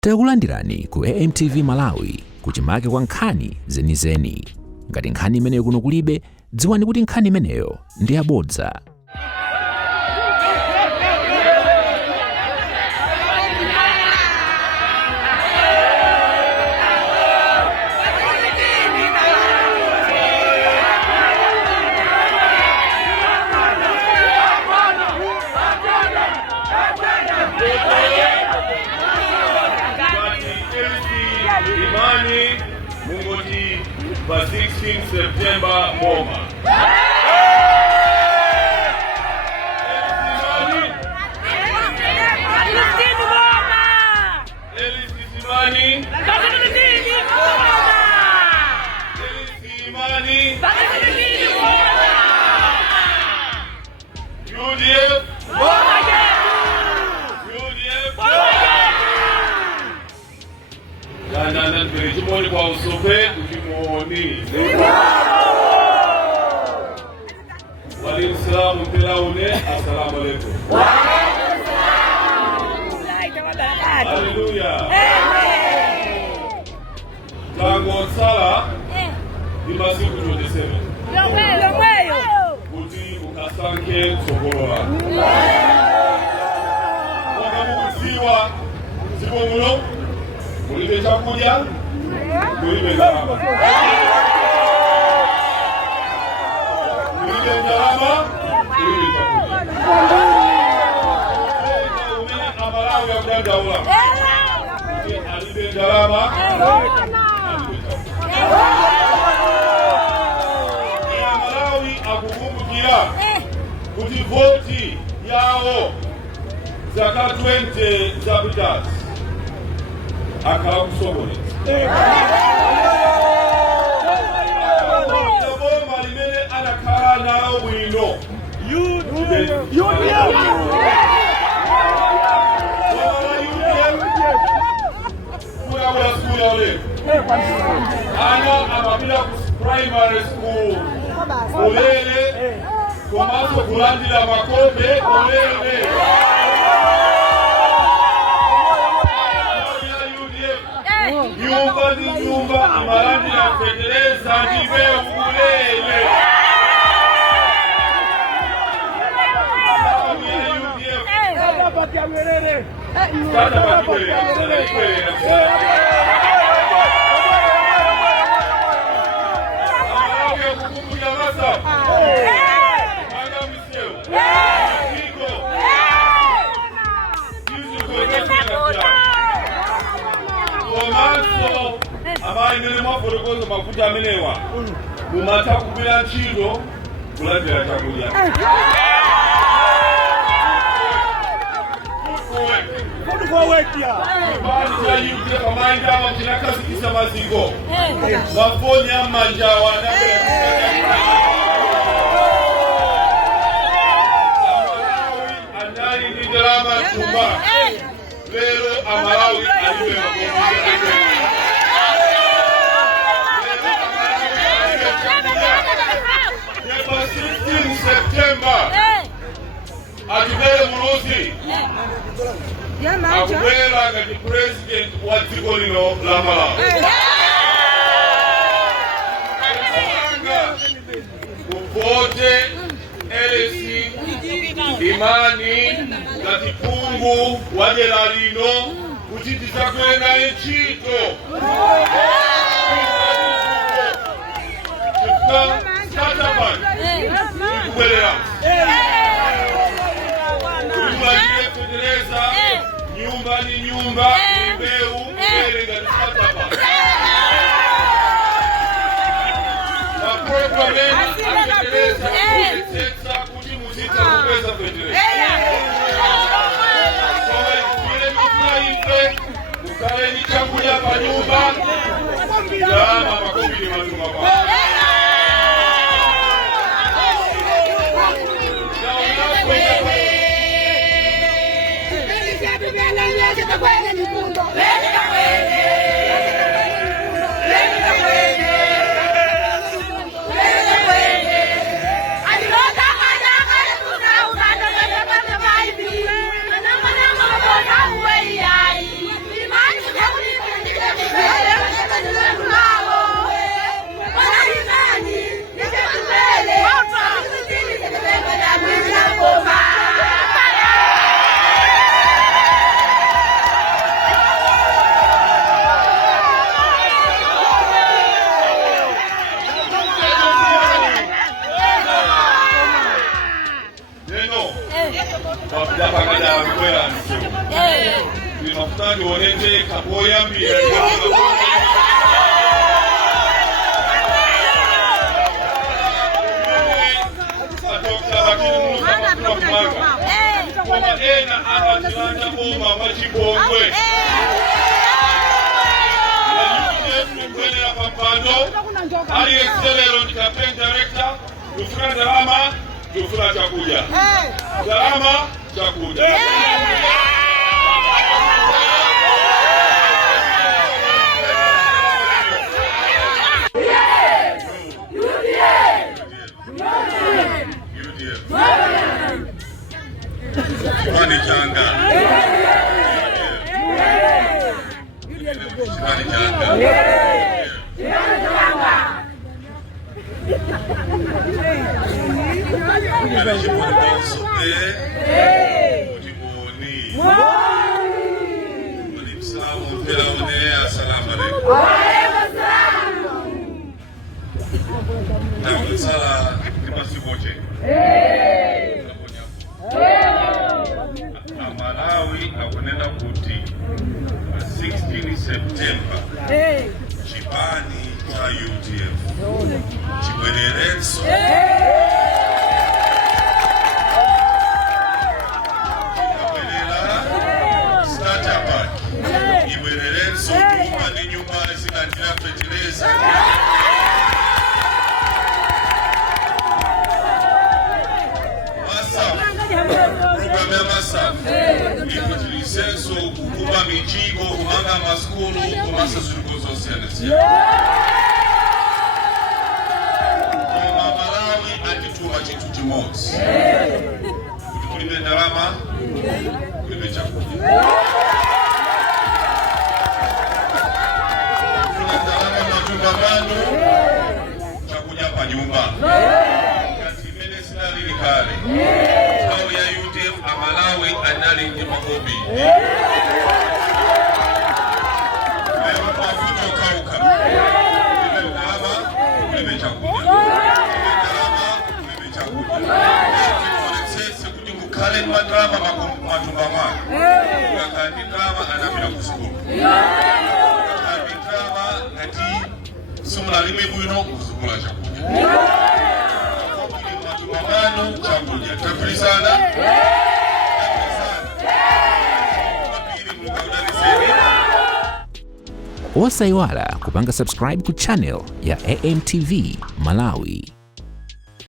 Takulandirani ku AMTV Malawi kuchimake kwa nkhani zenizeni. Ngati nkhani imeneyo kuno kulibe, dziwani kuti nkhani imeneyo ndi yabodza. Imani Mungoti for 16 September Boma. Jimoni kwa usope ukimoni. Wali Islamu Pelaune, assalamu alaikum. Hallelujah. Tango sala imasiku 27. Kuti ukasanke sokolola. Wakamukusiwa zibomulo mulibe chakuja mulibe ngalama. Mulibe ngalama, mulibe chakuja. Umene amalawi ya kudandaula. Alibe ngalama, Amalawi akukumbukira kuti voti yawo zaka 20 zapitazi akhala kusogolera. Boma limene anakhala nawo bwino ana amapita ku primary school olele komanso kulandira makope olele. Nyumba ni nyumba amalandira Federeza ndibe ulele. Amai nile maforokozo mafuta amenewa mumata kubila ntchito kulandira chakudya. Ibani cha yuke amai ndawa chinakazikisa maziko mafoni ya manjawa Amalawi andai ni drama chumba lero Amalawi aliwe makofi. September akibere muruzi akubera ngati president wa dziko lino la Malawi. Kuvote LC Imani ngati pungu wa dera lino kuti tisakwena ntchito. Kubelera Federeza nyumba ni nyumba mbeu mbele ngatisataba na programeni Federeza kutetsa kuti muzita kupeza Federeza kile mkaife mukale ni chakula pa nyumba ndama makofi ni matuma kwa Imani tuonete kapoya mbili ena abatilanja bomba wachipongwe mkwelera pampando ali excelero ni campaign director tufuna Ndarama tufuna chakuja Ndarama chakuja Shibani Changa. Shibani Changa. Malawi akunena kuti 16 September chipani cha UDF chibwererenso starter pack ibwererenso kuba n'inyuma zinagira fertilizer Licenso kukuba mijigo kumanga maskulu kumasa zuluko zosianesi Malawi atituwa chitu chimozi kulime Ndarama kulime chakuja kuna Ndarama majumba manu chakuja pa nyumba katimene sinari kale Malawi anali makobi leo mafuta kauka Ndarama nimechakuja Ndarama nimechakuja sisi kujungukale Ndarama matumba mwa kandi Ndarama anapenda kushukuru kandi Ndarama ngati sumla limebwino kuzukula chakuja matumamano chakuja tafrisana Osaiwala kupanga subscribe ku channel ya AMTV Malawi.